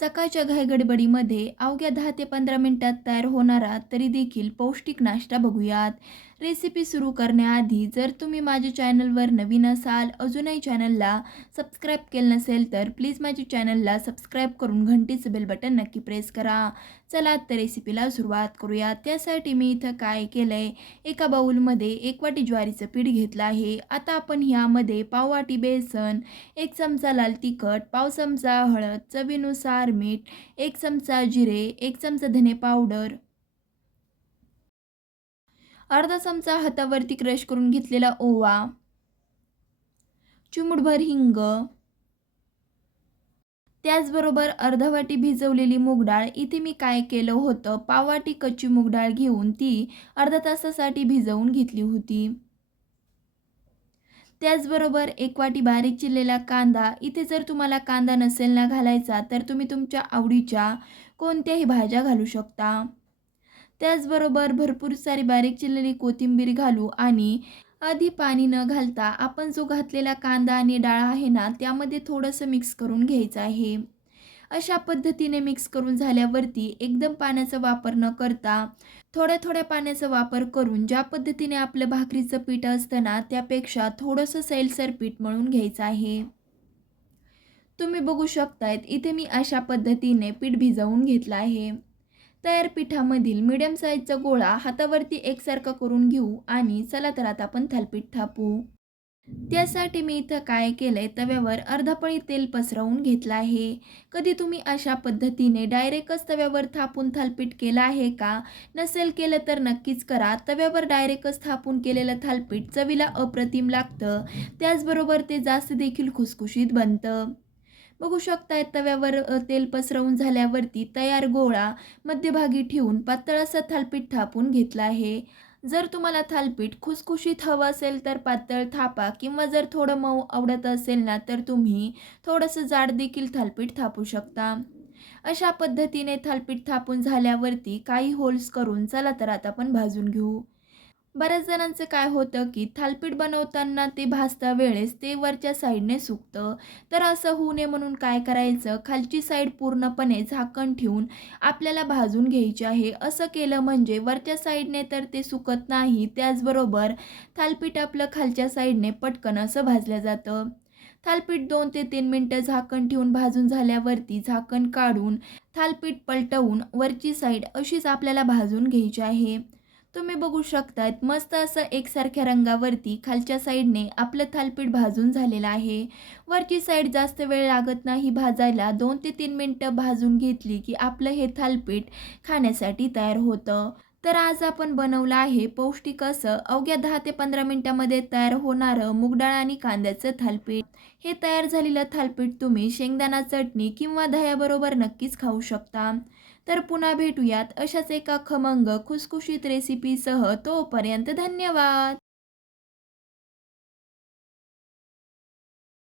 सकाळच्या घाईगडबडीमध्ये अवघ्या 10 ते 15 मिनिटात तयार होणारा तरी देखील पौष्टिक नाश्ता बघूयात. रेसिपी सुरू करण्याआधी जर तुम्ही माझ्या चॅनलवर नवीन असाल, अजूनही चॅनलला सबस्क्राईब केलं नसेल तर प्लीज माझ्या चॅनलला सबस्क्राईब करून घंटीचं बेल बटन नक्की प्रेस करा. चला तर रेसिपीला सुरुवात करूया. त्यासाठी मी इथं काय केलं आहे, एका बाऊलमध्ये 1 वाटी ज्वारीचं पीठ घेतलं आहे. आता आपण ह्यामध्ये पाव वाटी बेसन, 1 चमचा लाल तिखट, पाव चमचा हळद, चवीनुसार मीठ, 1 चमचा जिरे, 1 चमचा धने पावडर, अर्धा चमचा हातावरती क्रश करून घेतलेला ओवा, चिमूटभर हिंग, त्याचबरोबर अर्धा वाटी भिजवलेली मूग डाळ. इथे मी काय केलं होतं, पाव वाटी कच्ची मूग डाळ घेऊन ती अर्धा तासासाठी भिजवून घेतली होती. त्याचबरोबर 1 वाटी बारीक चिरलेला कांदा. इथे जर तुम्हाला कांदा नसेल ना घालायचा तर तुम्ही तुमच्या आवडीच्या कोणत्याही भाज्या घालू शकता. त्याचबरोबर भरपूर सारी बारीक चिरलेली कोथिंबीर घालू आणि आधी पाणी न घालता आपण जो घातलेला कांदा आणि डाळ आहे ना त्यामध्ये थोडंसं मिक्स करून घ्यायचं आहे. अशा पद्धतीने मिक्स करून झाल्यावरती एकदम पाण्याचा वापर न करता थोड्या थोड्या पाण्याचा वापर करून ज्या पद्धतीने आपलं भाकरीचं पीठ असतं ना त्यापेक्षा थोडंसं सैलसर पीठ मळून घ्यायचं आहे. तुम्ही बघू शकतायत इथे मी अशा पद्धतीने पीठ भिजवून घेतलं आहे. तयार पिठामधील मीडियम साईजचा गोळा हातावरती एकसारखा करून घेऊ आणि चला तर आता आपण थालीपीठ थापू. त्यासाठी मी इथं काय केलंय, तव्यावर अर्धा पळी तेल पसरवून घेतलं आहे. कधी तुम्ही अशा पद्धतीने डायरेक्टच तव्यावर थापून थालीपीठ केलं आहे का? नसेल केलं तर नक्कीच करा. तव्यावर डायरेक्टच थापून केलेलं थालीपीठ चवीला अप्रतिम लागतं. त्याचबरोबर ते जास्त देखील खुसखुशीत बनतं. बघू शकताय तव्यावर तेल पसरवून झाल्यावरती तयार गोळा मध्यभागी ठेवून पातळ असं थालीपीठ थापून घेतलं आहे. जर तुम्हाला थालीपीठ खुसखुशीत हवं असेल तर पातळ थापा किंवा जर थोडं मऊ आवडत असेल ना तर तुम्ही थोडंसं जाड देखील थालीपीठ थापू शकता. अशा पद्धतीने थालीपीठ थापून झाल्यावरती काही होल्स करून चला तर आता आपण भाजून घेऊ. बऱ्याच जणांचं काय होतं की थालीपीठ बनवताना ते भाजता वेळेस ते वरच्या साईडने सुकतं. तर असं होऊ नये म्हणून काय करायचं, खालची साईड पूर्णपणे झाकण ठेवून आपल्याला भाजून घ्यायची आहे. असं केलं म्हणजे वरच्या साईडने तर ते सुकत नाही, त्याचबरोबर थालीपीठ आपलं खालच्या साईडने पटकन असं भाजलं जातं. थालीपीठ 2 ते 3 मिनटं झाकण ठेवून भाजून झाल्यावरती झाकण काढून थालीपीठ पलटवून वरची साईड अशीच आपल्याला भाजून घ्यायची आहे. तुम्ही बघू शकतात मस्त असं एकसारख्या रंगावरती खालच्या साईडने आपलं थालीपीठ भाजून झालेलं आहे. वरची साईड जास्त वेळ लागत नाही भाजायला. 2 ते 3 मिनटं भाजून घेतली की आपलं हे थालीपीठ खाण्यासाठी तयार होतं. तर आज आपण बनवलं आहे पौष्टिक असं अवघ्या 10 ते 15 मिनिटांमध्ये तयार होणारं मूगडाळ आणि कांद्याचं थालीपीठ. हे तयार झालेलं थालीपीठ तुम्ही शेंगदाणा चटणी किंवा दह्याबरोबर नक्कीच खाऊ शकता. तर पुन्हा भेटूयात अशाच एका खमंग खुसखुशीत रेसिपीसह. तोपर्यंत धन्यवाद.